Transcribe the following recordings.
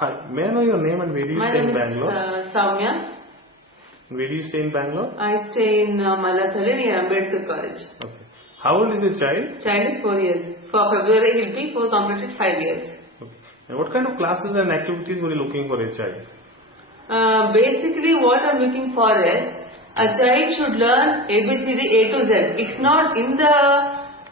Hi, may I know your name and where do you My stay name in is Bangalore? Soumya. Where do you stay in Bangalore? I stay in Mallathali near Ambedkar College. Okay. How old is your child? Child is 4 years. For February he'll be completed 5 years. Okay. And what kind of classes and activities were you looking for a child? Basically what I'm looking for is a child should learn ABCD A to Z. If not in the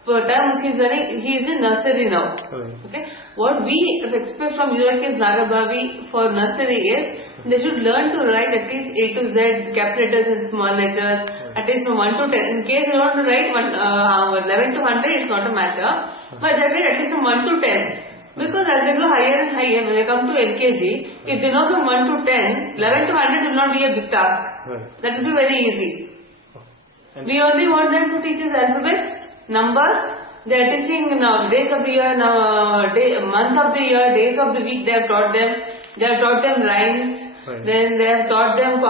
time which he is learning, he is in nursery now. Right. Okay. What we expect from URKS Nagarbhavi for nursery is they should learn to write at least A to Z, capital letters and small letters, at least from 1 to 10. In case they want to write 11 to 100, it's not a matter. But that way at least from 1 to 10. Because as they go higher and higher, when they come to LKG, if they know from 1 to 10, 11 to 100 will not be a big task. Right. That will be very easy. And We only want them to teach us alphabets, numbers. They are teaching now days of the year, months of the year, days of the week. They have taught them. They have taught them rhymes. Right. Then they have taught them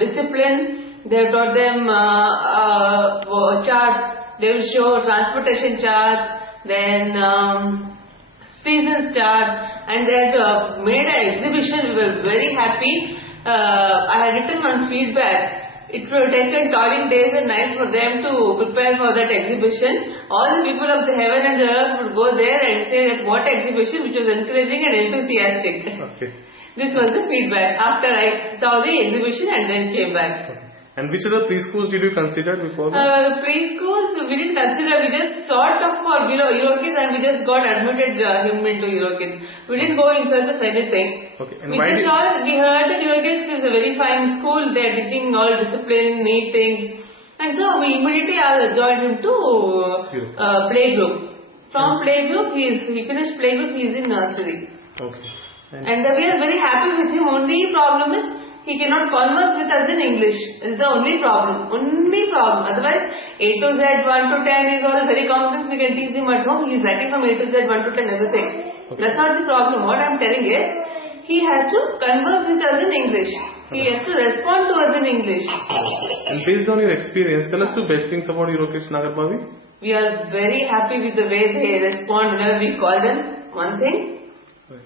discipline. They have taught them charts. They will show transportation charts. Then seasons charts. And they have made an exhibition. We were very happy. I had written one feedback. It would have taken toiling days and nights for them to prepare for that exhibition. All the people of the heaven and the earth would go there and say that what exhibition, which was encouraging and enthusiastic. okay. This was the feedback after I saw the exhibition and then came back. Okay. And which other preschools did you consider before that? Preschools we didn't consider. We just sought up for Eurokids and we just got admitted him into Eurokids. We didn't go in search of anything. Okay. And We why just did thought we heard that Eurokids is a very fine school. They are teaching all discipline, neat things, and so we immediately joined him to playgroup. From playgroup he finished playgroup. He is in nursery. Okay. And we are very happy with him. Only problem is he cannot converse with us in English. This is the only problem. Otherwise, A to Z, 1 to 10 is all very common things. We can teach him at home. He is writing from A to Z, 1 to 10, everything. Okay. That's not the problem. What I am telling is, he has to converse with us in English. He has to respond to us in English. And based on your experience, tell us the best things about URKS Nagarbhavi. We are very happy with the way they respond whenever we call them. One thing,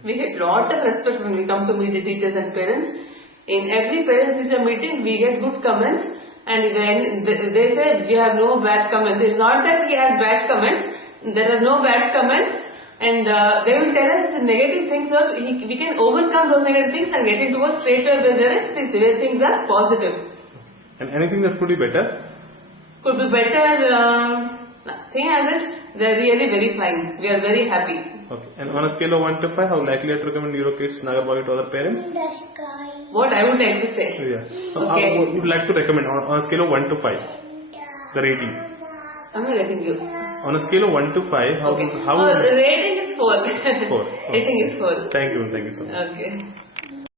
we get lot of respect when we come to meet the teachers and parents. In every parents-teacher meeting, we get good comments, and then they say we have no bad comments. It's not that he has bad comments. There are no bad comments, and they will tell us the negative things. So we can overcome those negative things and get into a straight where things are positive. And anything that could be better? Could be better. Nothing as it. They're really very fine. We are very happy. Okay. And on a scale of 1 to 5, how likely are to recommend URKS Nagarbhavi to other parents? What I would like to say. Yeah. So Okay. how would you like to recommend on a scale of 1 to 5? The rating. I'm not letting you. On a scale of 1 to 5, how Okay. how Rating is 4. 4. Okay. Rating is 4. Thank you so much. Okay.